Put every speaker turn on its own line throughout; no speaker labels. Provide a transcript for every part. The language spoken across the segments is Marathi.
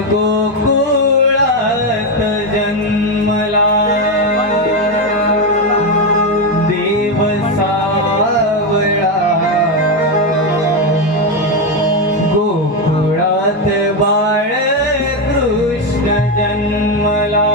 गोकुळात जन्मला. देव सावळा गोकुळात बाळ कृष्ण जन्मला.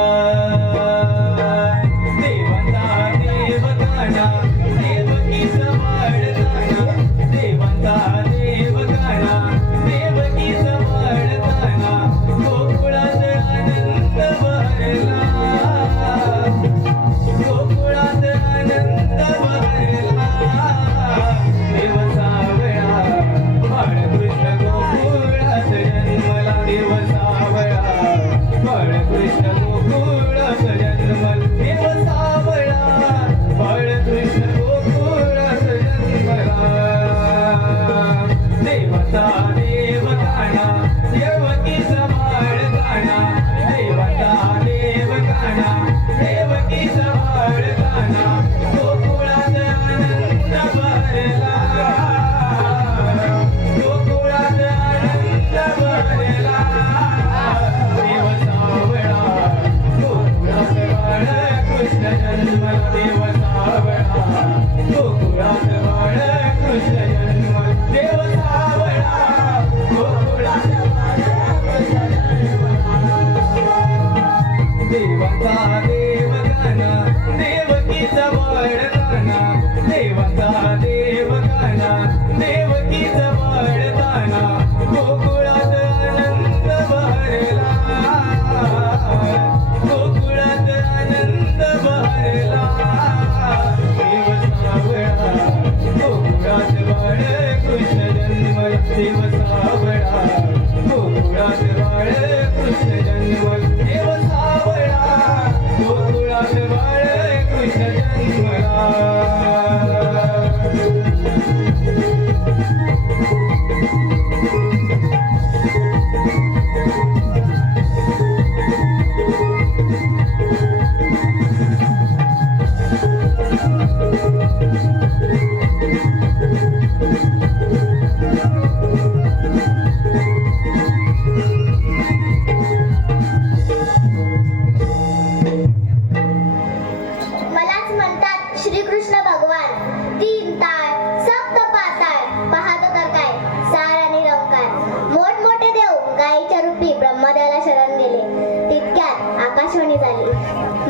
தேவன் தானே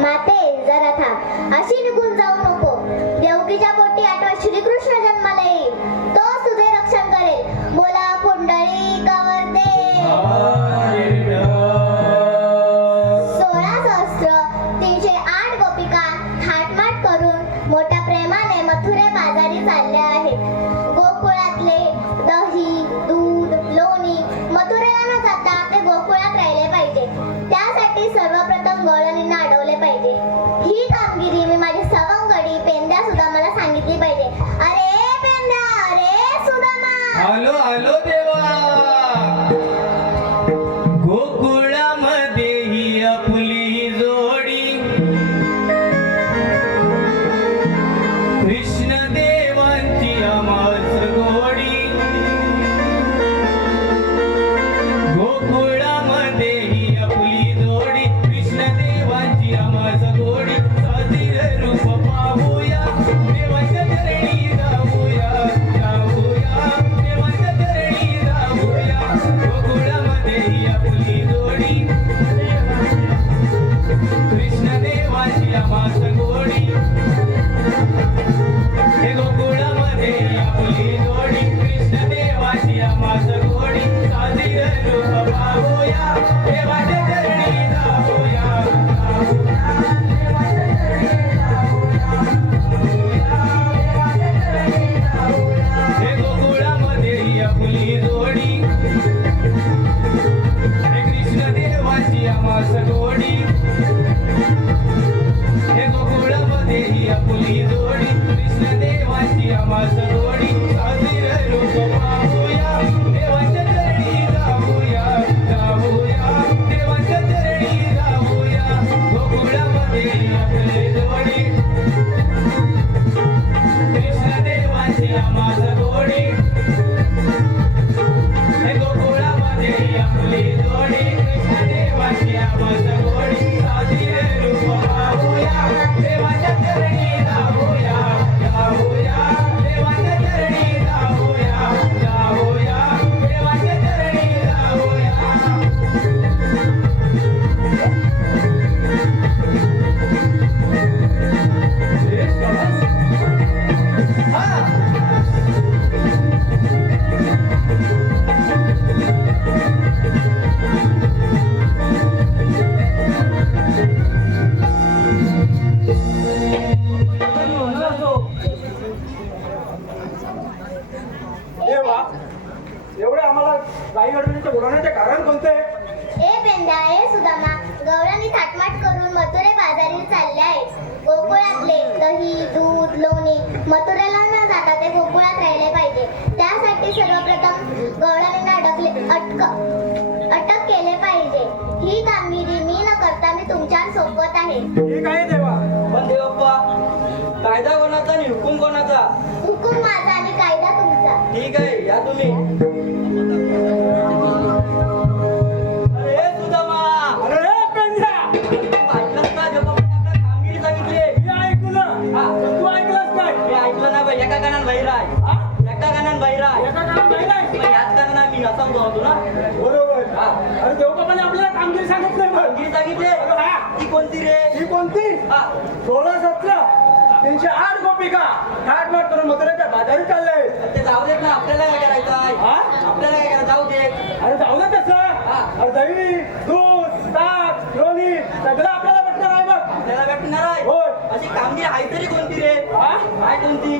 माते जरा था अशी निघून जाऊ नको. देवकीच्या पोटी आठवा श्रीकृष्ण जन्माला येईल. तो तुझे रक्षण करेल. बोला पुंडळी कावरते सोळा सहस्र तीनशे आठ गोपिका थाटमाट करून मोठ्या प्रेमाने मथुरे बाजारी चालल्या Aló, aló, गाई मथुरे बाजारी चालले आहेत गोकुळातले दही दूध लोणी मथुरेला गोकुळात राहिले पाहिजे. त्यासाठी सर्वप्रथम गौरांना अडकले अटक अटक केले पाहिजे. ही कामगिरी मी न करता मी तुमच्यासोबत आहे.
ठीक
माझा आणि कायदा
ठीक आहे या तुम्ही. अरे सुदामा.
अरे पेंढ्या
तू ऐकलंस का देवबाबाने आपल्याला कामगिरी सांगितली.
मी ऐकलं.
हा.
तू ऐकलंस काय
मी ऐकलं ना बाई. एका कानान बहिराय
हा?
एका कानान बहिराय
एका कानात नाही नाही.
मग याच कानान मी असा होतो ना.
बरोबर.
हा.
अरे देवबाबाने आपल्याला कामगिरी
सांगितली.
हा.
ती कोणती रे?
ही कोणती?
हा.
सोळा सतरा. तीनशे आठ गोपिका. थाट माट करून मथुरेच्या बाजारी चाललंय
ते जाऊ देत ना आपल्याला काय करायचं आहे
हा?
आपल्याला काय करायचं जाऊ देत
अरे जाऊ दे तसं
हा.
अरे दही दूध ताक लोणी सगळं आपल्याला भेटणार आहे बघ
आपल्याला भेटणार आहे.
होय.
अशी कामगिरी आहे तरी कोणती रे?
हा?
काय कोणती?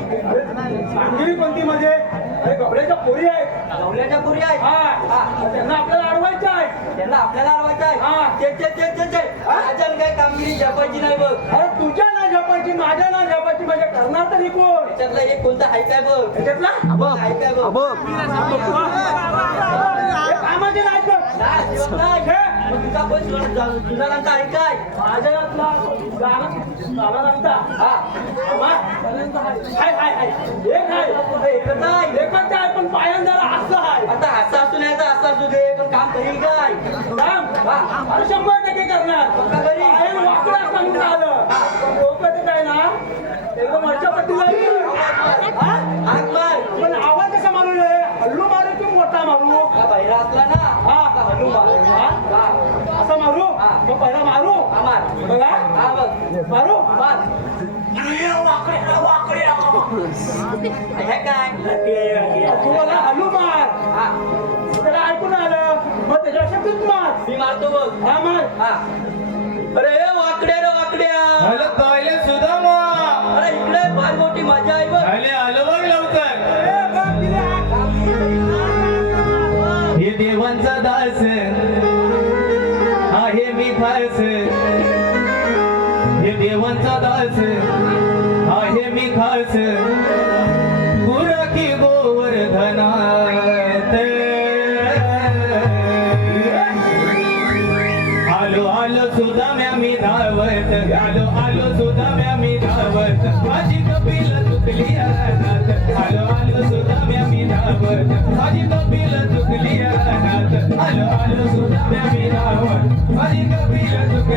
कामगिरी कोणती म्हणजे? अरे कपड्याच्या पोरी आहेत.
गवल्याच्या पुरी आहेत?
हा.
हा.
त्यांना आपल्याला अडवायचं आहे
त्यांना आपल्याला अडवायचं आहे?
हा.
ते ते ते ते ते राजन काय कामगिरी जपायची नाही बघ.
अरे तुझ्या ना झपायची माझ्या ना झपायची म्हणजे करणार तरी कोण?
त्याच्यातला एक कोणता आहे काय बघ.
त्याच्यातला?
आहे काय बघ. मग तुझा पण आहे काय?
गाणं गाणं सांगता हाय हाय हाय. एक आहे
एकच आहे
एकच आहे पण पायान जरा असं हाय.
आता हसा असू नाही असं असू दे पण काम करील काय?
काम? अरे शंभर टक्के करणार. मग पहिला मारू?
हा मार
बघा.
हा बघ.
मारू?
मार हे काय?
तू मला हल्लू मार.
हा.
त्याला ऐकून आलं. मग त्याच्या शब्दच मार.
मी मारतो बघ.
हा मार.
हा. अरे वाकड्या रे वाकड्या. आहे
मी खास हे देवांचा दास आहे मी खास. गुराखी गोवर्धना आलो आलो सुद्धा म्या मी धावत. आलो आलो सुद्धा म्या मी धावत. माझी कपिल चुकली रानात आलो आलो सुद्धा म्या मी धावत. माझी कपिल चुकली i Hadi kapıyla tut